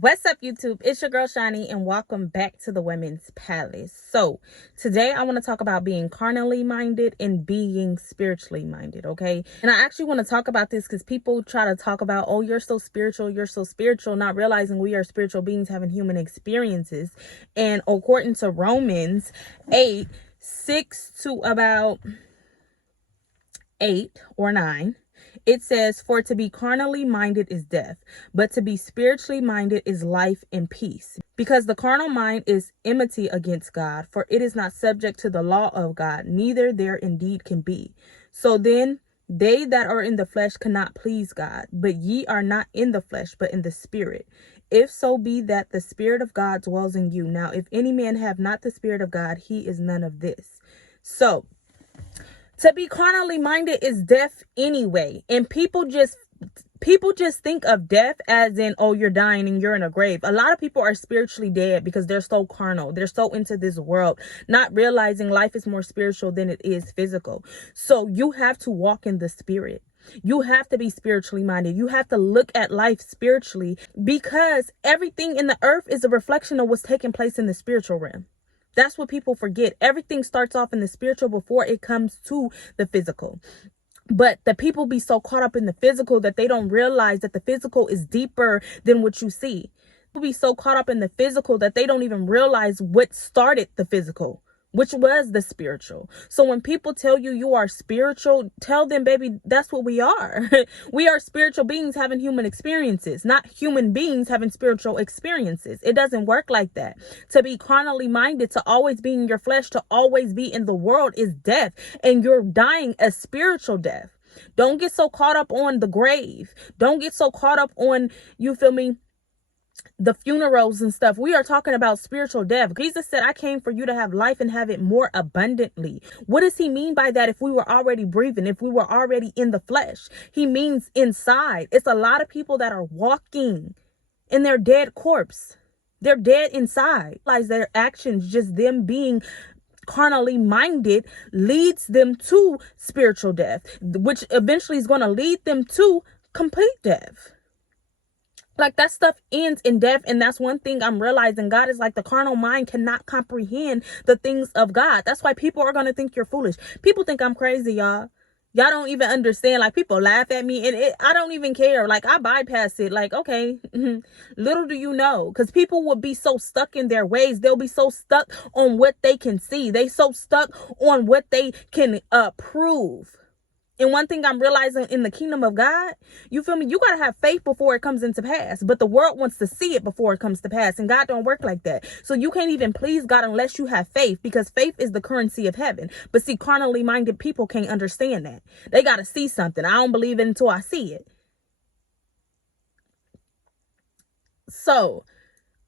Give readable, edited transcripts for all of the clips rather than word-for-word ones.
What's up, YouTube? It's your girl Shani, and welcome back to the Women's Palace. So today I want to talk about being carnally minded and being spiritually minded. Okay, and I actually want to talk about this because people try to talk about, oh, you're so spiritual, not realizing we are spiritual beings having human experiences. And according to Romans 8:6 to about 8 or 9, it says, "For to be carnally minded is death, but to be spiritually minded is life and peace. Because the carnal mind is enmity against God, for it is not subject to the law of God, neither there indeed can be. So then they that are in the flesh cannot please God. But ye are not in the flesh, but in the spirit. If so be that the Spirit of God dwells in you. Now, if any man have not the Spirit of God, he is none of this." So to be carnally minded is death anyway. And people just think of death as in, oh, you're dying and you're in a grave. A lot of people are spiritually dead because they're so carnal. They're so into this world, not realizing life is more spiritual than it is physical. So you have to walk in the spirit. You have to be spiritually minded. You have to look at life spiritually, because everything in the earth is a reflection of what's taking place in the spiritual realm. That's what people forget. Everything starts off in the spiritual before it comes to the physical. But the people be so caught up in the physical that they don't realize that the physical is deeper than what you see. People be so caught up in the physical that they don't even realize what started the physical, which was the spiritual. So when people tell you you are spiritual, tell them, baby, that's what we are. We are spiritual beings having human experiences, not human beings having spiritual experiences. It doesn't work like that. To be carnally minded, to always be in your flesh, to always be in the world is death, and you're dying a spiritual death. Don't get so caught up on the grave. Don't get so caught up on, you feel me, the funerals and stuff. We are talking about spiritual death. Jesus said, "I came for you to have life and have it more abundantly." What does he mean by that? If we were already breathing, if we were already in the flesh, he means inside. It's a lot of people that are walking in their dead corpse. They're dead inside. Like their actions, just them being carnally minded, leads them to spiritual death, which eventually is going to lead them to complete death. Like, that stuff ends in death. And that's one thing I'm realizing. God is like, the carnal mind cannot comprehend the things of God. That's why people are going to think you're foolish. People think I'm crazy, y'all. Y'all don't even understand. Like, people laugh at me and I don't even care. Like, I bypass it. Like, okay, little do you know. Because people will be so stuck in their ways. They'll be so stuck on what they can see. They so stuck on what they can prove. And one thing I'm realizing in the kingdom of God, you feel me? You got to have faith before it comes into pass. But the world wants to see it before it comes to pass. And God don't work like that. So you can't even please God unless you have faith, because faith is the currency of heaven. But see, carnally minded people can't understand that. They got to see something. I don't believe it until I see it. So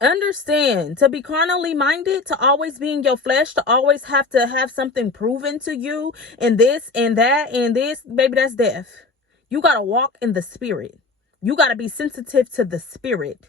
understand, to be carnally minded, to always be in your flesh, to always have to have something proven to you, and this and that and this, baby, that's death. You got to walk in the spirit. You got to be sensitive to the spirit.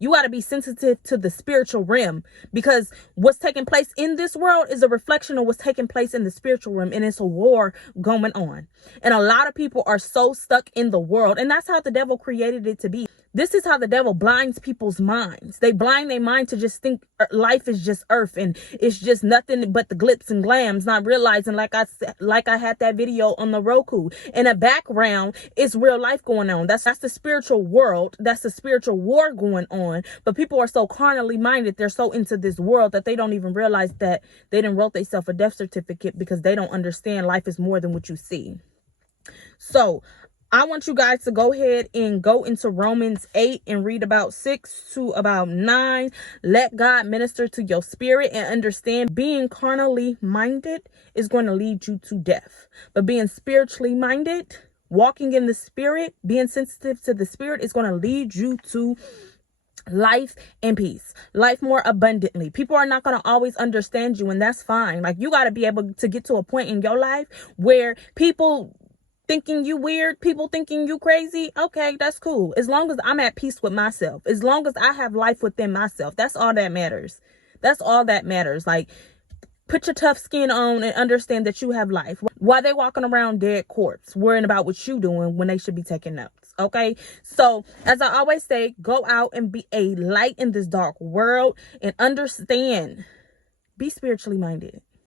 You got to be sensitive to the spiritual realm, because what's taking place in this world is a reflection of what's taking place in the spiritual realm, and it's a war going on. And a lot of people are so stuck in the world, and that's how the devil created it to be. This is how the devil blinds people's minds. They blind their mind to just think life is just earth and it's just nothing but the glitz and glams, not realizing, like I said, like I had that video on the Roku, in the background is real life going on. That's the spiritual world. That's the spiritual war going on. But people are so carnally minded. They're so into this world that they don't even realize that they done wrote themselves a death certificate, because they don't understand life is more than what you see. So I want you guys to go ahead and go into Romans 8 and read about 6 to about 9. Let God minister to your spirit and understand being carnally minded is going to lead you to death. But being spiritually minded, walking in the spirit, being sensitive to the spirit is going to lead you to life and peace, life more abundantly. People are not going to always understand you, and that's fine. Like, you got to be able to get to a point in your life where people thinking you weird, people thinking you crazy, okay, that's cool. As long as I'm at peace with myself, as long as I have life within myself, that's all that matters. That's all that matters. Like, put your tough skin on and understand that you have life. Why they walking around dead corpse, worrying about what you doing when they should be taking notes? Okay. So as I always say, go out and be a light in this dark world and understand, be spiritually minded.